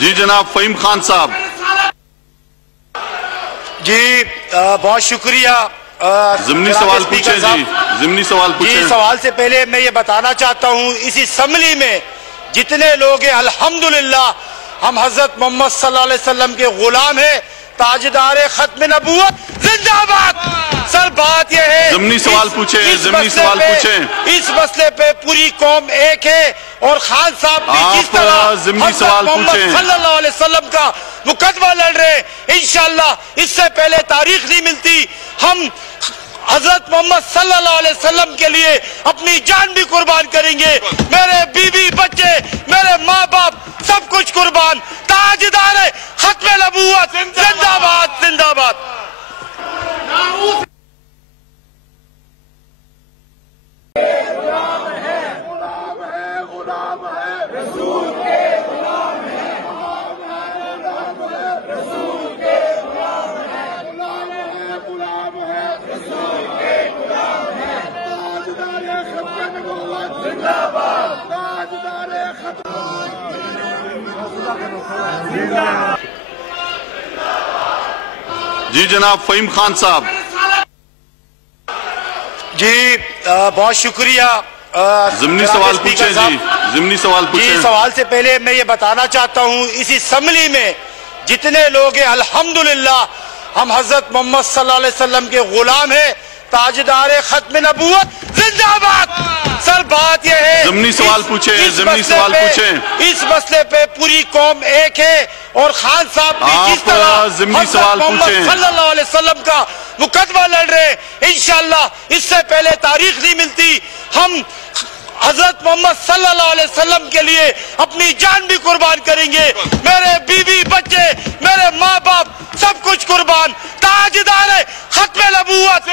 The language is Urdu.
جی جناب فہیم خان صاحب. جی بہت شکریہ. ضمنی سوال پوچھیں جی. ضمنی سوال پوچھیں. جی سوال سے پہلے میں یہ بتانا چاہتا ہوں اس اسمبلی میں جتنے لوگ ہیں الحمدللہ ہم حضرت محمد صلی اللہ علیہ وسلم کے غلام ہیں. تاجدار ختم نبوت زندہ باد. سر بات یہ ہے ضمنی سوال پوچھیں. ضمنی سوال پوچھیں. اس مسئلے پہ پوری قوم ایک ہے اور خان صاحب بھی جس طرح ضمنی سوال محمد پوچھیں صلی اللہ علیہ وسلم کا مقدمہ لڑ رہے انشاءاللہ اس سے پہلے تاریخ نہیں ملتی. ہم حضرت محمد صلی اللہ علیہ وسلم کے لیے اپنی جان بھی قربان کریں گے. میرے بیوی بچے میرے ماں باپ سب کچھ قربان. تاجدار ختم نبوت زندہ باد زندہ باد. جی جناب فہیم خان صاحب. جی بہت شکریہ. ضمنی سوال پوچھیں جی. ضمنی سوال جی پوچھیں. سوال سے پہلے میں یہ بتانا چاہتا ہوں اس اسمبلی میں جتنے لوگ ہیں الحمدللہ ہم حضرت محمد صلی اللہ علیہ وسلم کے غلام ہیں. تاجدار ختم نبوت زندہ باد. سر بات یہ ہے ضمنی سوال پوچھیں. ضمنی سوال پوچھیں. اس مسئلے پہ پوری قوم ایک ہے اور خان صاحب بھی جس طرح ضمنی سوال محمد پوچھیں. صلی اللہ علیہ وسلم کا مقدمہ لڑ رہے انشاءاللہ اس سے پہلے تاریخ نہیں ملتی. ہم حضرت محمد صلی اللہ علیہ وسلم کے لیے اپنی جان بھی قربان کریں گے. میرے بیوی بچے میرے ماں باپ سب کچھ قربان. تاجدار ختم نبوت